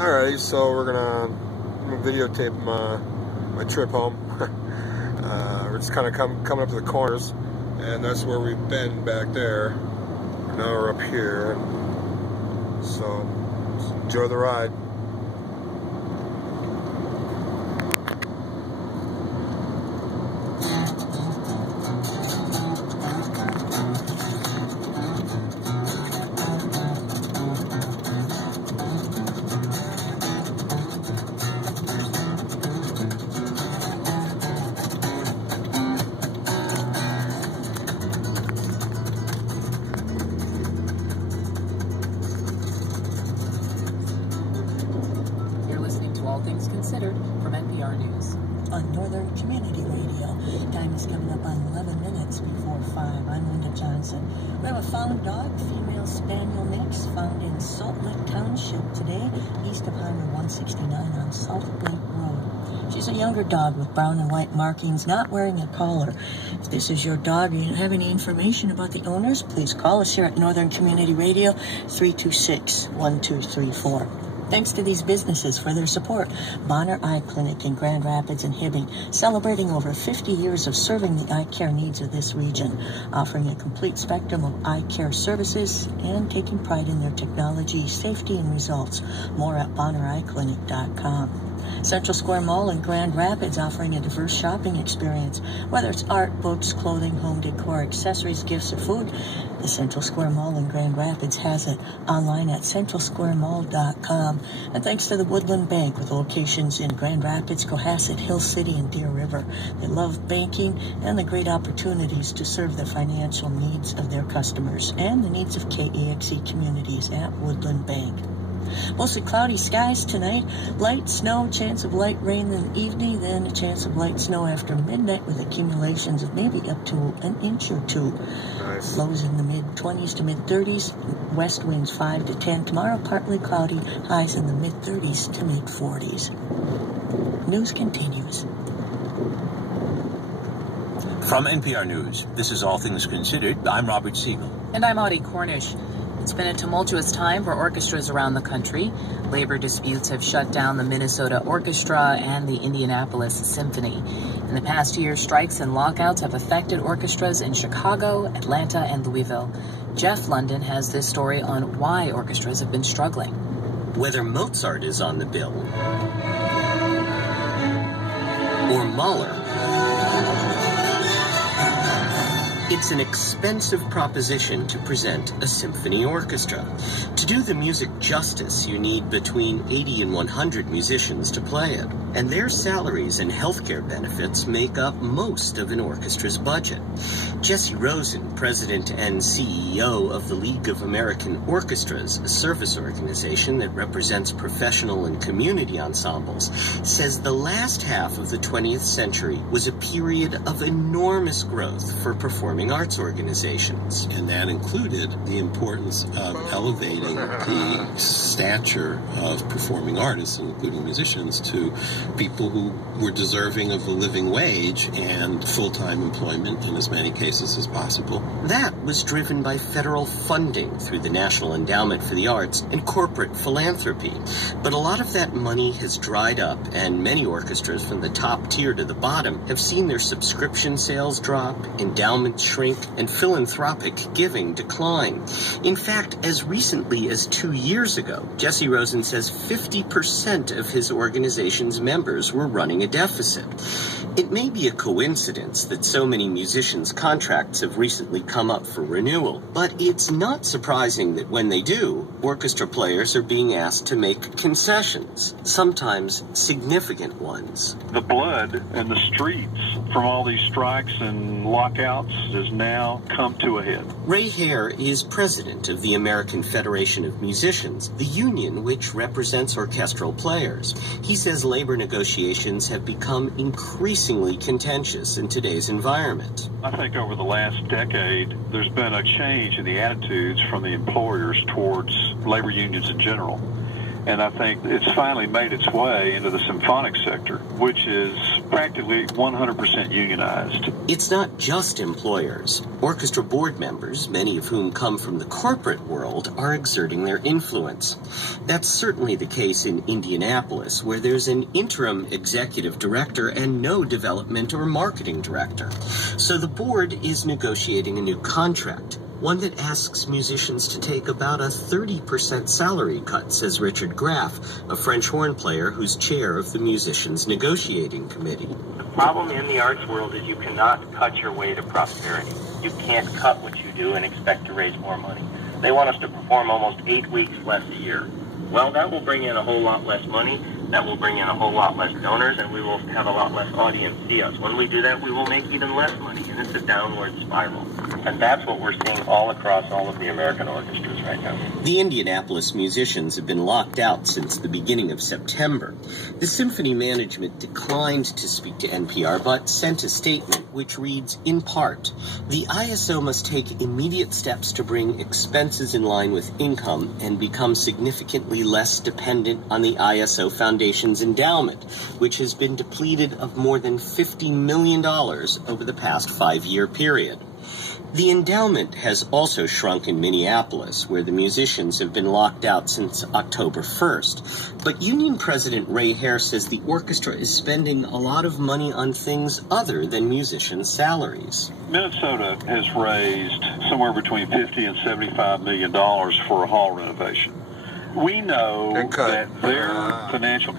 Alrighty, so we're gonna videotape my trip home. We're just kind of coming up to the corners, and that's where we've been back there. Now we're up here, so enjoy the ride. All Things Considered from NPR News. On Northern Community Radio, time is coming up on 11 minutes before 5. I'm Linda Johnson. We have a found dog, female spaniel mix, found in Salt Lake Township today, east of Highway 169 on Salt Lake Road. She's a younger dog with brown and white markings, not wearing a collar. If this is your dog and you have any information about the owners, please call us here at Northern Community Radio, 326-1234. Thanks to these businesses for their support. Bonner Eye Clinic in Grand Rapids and Hibbing, celebrating over 50 years of serving the eye care needs of this region, offering a complete spectrum of eye care services and taking pride in their technology, safety, and results. More at BonnerEyeClinic.com. Central Square Mall in Grand Rapids offering a diverse shopping experience. Whether it's art, books, clothing, home decor, accessories, gifts, or food, the Central Square Mall in Grand Rapids has it online at centralsquaremall.com. And thanks to the Woodland Bank with locations in Grand Rapids, Cohasset, Hill City, and Deer River. They love banking and the great opportunities to serve the financial needs of their customers and the needs of KEXE communities at Woodland Bank. Mostly cloudy skies tonight. Light snow, chance of light rain in the evening, then a chance of light snow after midnight with accumulations of maybe up to an inch or two. Nice. Lows in the mid-20s to mid-30s. West winds 5 to 10. Tomorrow, partly cloudy. Highs in the mid-30s to mid-40s. News continues. From NPR News, this is All Things Considered. I'm Robert Siegel. And I'm Audie Cornish. It's been a tumultuous time for orchestras around the country. Labor disputes have shut down the Minnesota Orchestra and the Indianapolis Symphony. In the past year, strikes and lockouts have affected orchestras in Chicago, Atlanta, and Louisville. Jeff London has this story on why orchestras have been struggling. Whether Mozart is on the bill or Mahler, it's an expensive proposition to present a symphony orchestra. To do the music justice, you need between 80 and 100 musicians to play it, and their salaries and healthcare benefits make up most of an orchestra's budget. Jesse Rosen, president and CEO of the League of American Orchestras, a service organization that represents professional and community ensembles, says the last half of the 20th century was a period of enormous growth for performing arts organizations. And that included the importance of elevating the stature of performing artists, including musicians, to people who were deserving of a living wage and full-time employment in as many cases as possible. That was driven by federal funding through the National Endowment for the Arts and corporate philanthropy. But a lot of that money has dried up, and many orchestras from the top tier to the bottom have seen their subscription sales drop, endowments shrink, and philanthropic giving decline. In fact, as recently as 2 years ago, Jesse Rosen says 50% of his organization's members were running a deficit. It may be a coincidence that so many musicians' contracts have recently come up for renewal, but it's not surprising that when they do, orchestra players are being asked to make concessions, sometimes significant ones. The blood in the streets from all these strikes and lockouts has now come to a head. Ray Hare is president of the American Federation of Musicians, the union which represents orchestral players. He says labor negotiations have become increasingly contentious in today's environment. I think over the last decade, there's been a change in the attitudes from the employers towards labor unions in general. And I think it's finally made its way into the symphonic sector, which is practically 100% unionized. It's not just employers. Orchestra board members, many of whom come from the corporate world, are exerting their influence. That's certainly the case in Indianapolis, where there's an interim executive director and no development or marketing director. So the board is negotiating a new contract, one that asks musicians to take about a 30% salary cut, says Richard Graff, a French horn player who's chair of the Musicians Negotiating Committee. The problem in the arts world is you cannot cut your way to prosperity. You can't cut what you do and expect to raise more money. They want us to perform almost 8 weeks less a year. Well, that will bring in a whole lot less money, that will bring in a whole lot less donors, and we will have a lot less audience see us. When we do that, we will make even less money, and it's a downward spiral. And that's what we're seeing all across all of the American orchestras right now. The Indianapolis musicians have been locked out since the beginning of September. The symphony management declined to speak to NPR, but sent a statement which reads, in part, the ISO must take immediate steps to bring expenses in line with income and become significantly less dependent on the ISO Foundation's endowment, which has been depleted of more than $50 million over the past 5-year period. The endowment has also shrunk in Minneapolis, where the musicians have been locked out since October 1st. But Union President Ray Hare says the orchestra is spending a lot of money on things other than musicians' salaries. Minnesota has raised somewhere between $50 and $75 million for a hall renovation. We know that their financial